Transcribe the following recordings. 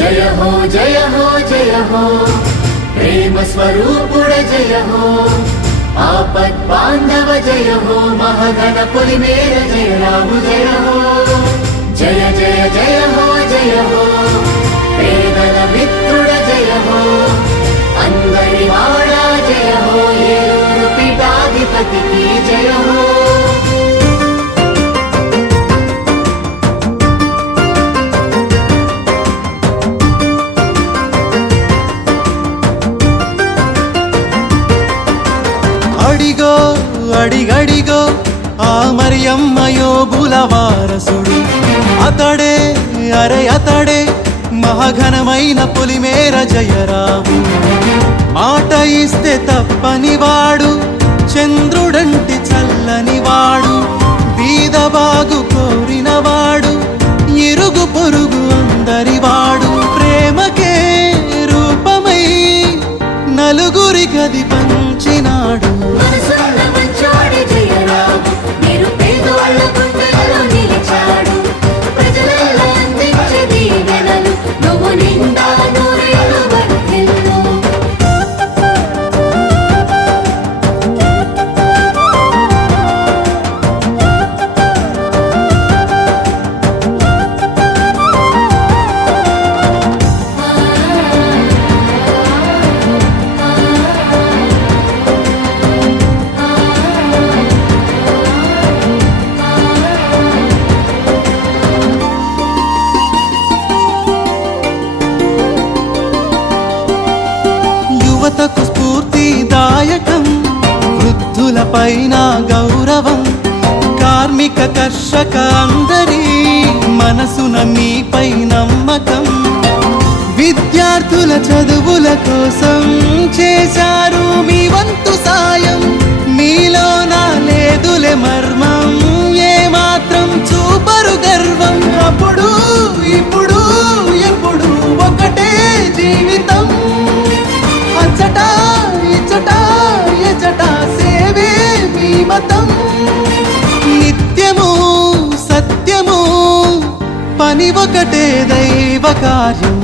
జయ హో జయ హో జయ హో ప్రేమ స్వరూపుడ జయ హో ఆపద్ బాంధవ జయ హో మహగణ పులిమేర జయ రాము జయ హో జయ జయ జయ హో జయ హో పేదల మిత్రుడ జయ హో అందరి వాడా జయ హో ఏలూరు పీఠాధిపతికి జయ హో అడిగో అడిగడిగో ఆ మరియమ్మయో వారసుడు. అతడే అరే అతడే మహాఘనమైన పులిమేర జయరావు. మాట ఇస్తే తప్పని వాడు చంద్రుడంటి చల్లని వాడు. బీద బాగు కోరిన వాడు ఇరుగు పొరుగు అందరి వాడు. ప్రేమకే రూపమై నలుగురి గది పంచినాడు. పైన గౌరవం కార్మిక కర్షక అందరి మనసున మీపై నమ్మకం. విద్యార్థుల చదువుల కోసం చేశారు మీ వంతు సాయం మీలో నా లేదులే మర్మ. మీ మతం నిత్యము సత్యము పని ఒకటే దైవ కార్యం.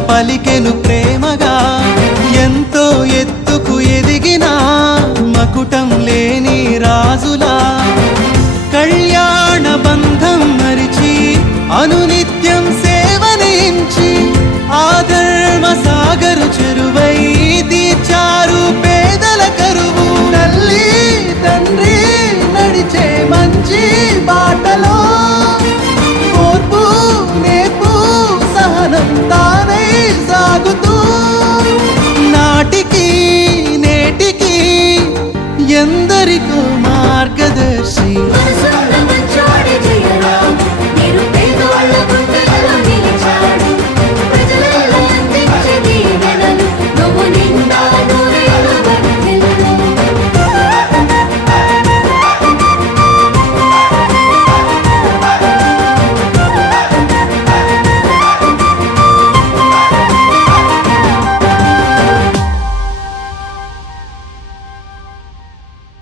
పలికెను ప్రే